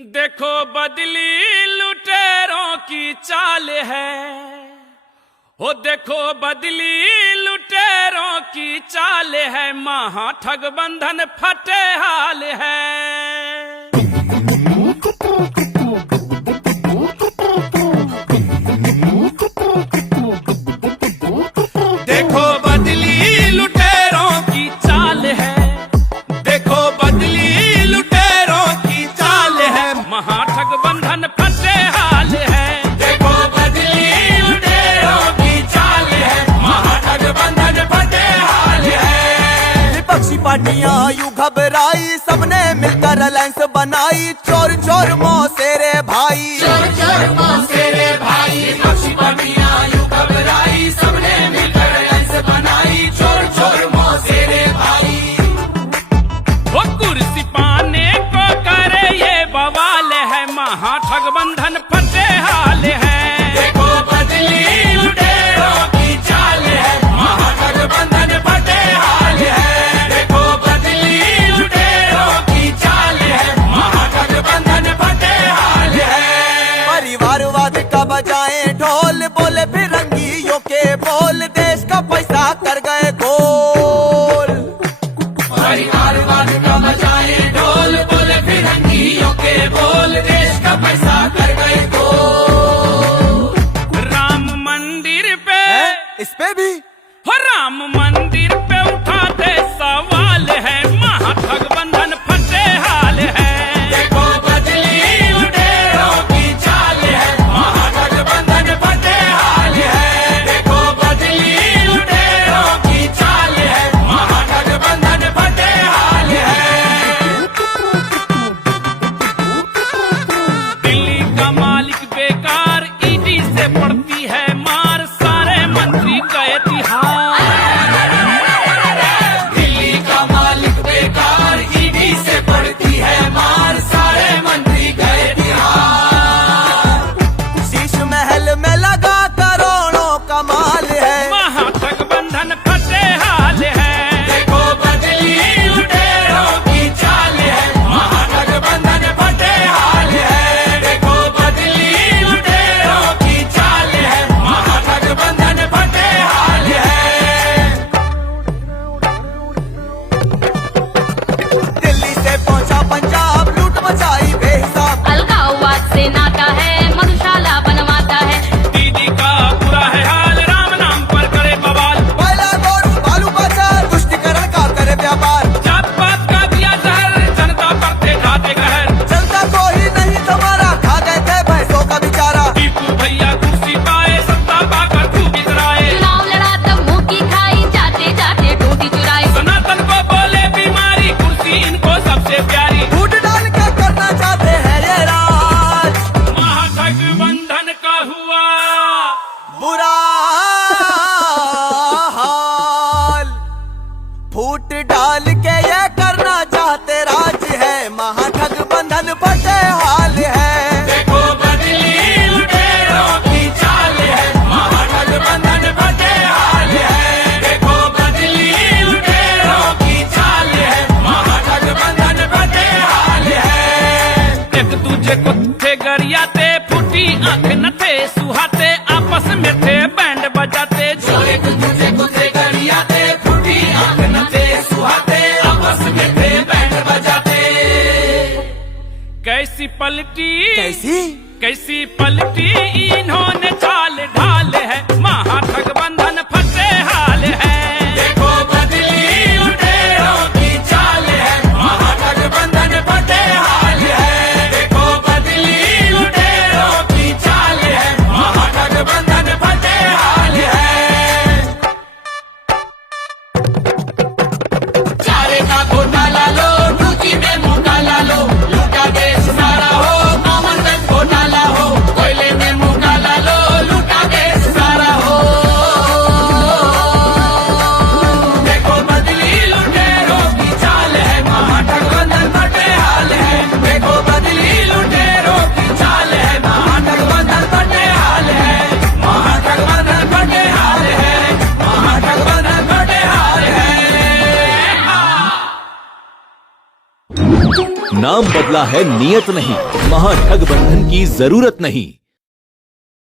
देखो बदली लुटेरों की चाल है, हो देखो बदली लुटेरों की चाल है, महा ठग बंधन फटे हाल है। देखो बदली लुटेरों की चाल है, देखो बदली लुटेरों की चाल है, महा ठग बंधन फटे हाल है। देखो बदली लुटेरों की चाल है, महा ठग बंधन फटे हाल है। विपक्षी पार्टियां यूं घबराई, सबने मिलकर अलायंस बनाई, चोर चोर मौसेरे भाई, चोर चोर मौसेरे भाई। विपक्षी पार्टियां यूं घबराई, सबने मिलकर अलायंस बनाई, चोर चोर मौसेरे भाई। वो कुर्सी पाने को करे ये बवाल है, महा ठग बंधन फटे हाल है। देखो बदली लुटेरों की चाल है, महा ठग बंधन फटे हाल है। देखो बदली लुटेरों की चाल है, महा ठग बंधन फटे हाल है। परिवारवाद का बजाए ढोल, बोले फिरंगियों के बोल, देश का पैसा कर गए गोल। परिवारवाद का बजाए ढोल, बोले फिरंगियों के बोल, देश का पैसा कर गए गोल। राम मंदिर पे इस पे भी हो, राम मंदिर पे उठाते सवाल है, महा ठग बंधन फटे हाल है। देखो बदली लुटेरों की चाल है, महा ठग बंधन फटे हाल है। देखो बदली लुटेरों की चाल है, महा ठग बंधन फटे हाल है। दिल्ली का मालिक बेकार, ईडी से पड़ती है मार, सारे मंत्री गए तिहार। दिल्ली का मालिक बेकार, ईडी से पड़ती है मार, सारे मंत्री गए तिहार। शीश महल में लगा करोड़ों का माल है, महा ठग बंधन फटे हाल है। देखो बदली लुटेरों की चाल है, महा ठग बंधन फटे हाल है। देखो बदली लुटेरों की चाल है, महा ठग बंधन फटे हाल है। दिल्ली से पहुंचा पंजाब, लूट मचाई बेहिसाब, अलगाववाद से नाता है, मधुशाला बनवाता है। दीदी का बुरा है हाल, राम नाम पर करे बवाल, पहला दौर बालू बाजार, तुष्टिकरण का करे व्यापार, जात पात का दिया जहर, जनता पर थे ढाते कहर। जनता को ही नहीं तुम्हारा, खा गए थे भैंसों का बेचारा। टीपू भैया कुर्सी पाए, सत्ता पाकर खूब इतराए, चुनाव लड़ा तब मुंह की खाई, जाते जाते टूटी चुराई। सनातन को बोले बीमारी, कुर्सी इनको सबसे प्यारी। फूट डाल के करना चाहते हैं ये राज, महा ठग बंधन का हुआ बुरा हाल। फूट डाल के ये करना चाहते राज है, महाठग बंधन फटे हाल है। देखो बदली लुटेरों की चाल है, महा ठग बंधन फटे हाल है। देखो बदली लुटेरों की चाल है, महा ठग बंधन फटे हाल है। एक दूजे को थे गरियाते, फूटी आंख न थे सुहाते, आपस में थे बैंड बजाते। जो एक दूजे को थे गरियाते, फूटी आंख न थे सुहाते, आपस में थे बैंड बजाते। कैसी पलटी कैसी पलटी इन्होंने चाल ढाल है, महा ठग बंधन फटे हाल है। देखो बदली लुटेरों की चाल है, महा ठग बंधन फटे हाल है। देखो बदली लुटेरों की चाल है, महा ठग बंधन फटे हाल है। चारे का घोटाला लो, टूकी में मुंह डाला लो, लूटा देश सारा हो, आमदन घोटाला हो, कोयले में मुंह डाला लो, नाम बदला है नियत नहीं, महाठगबंधन की जरूरत नहीं।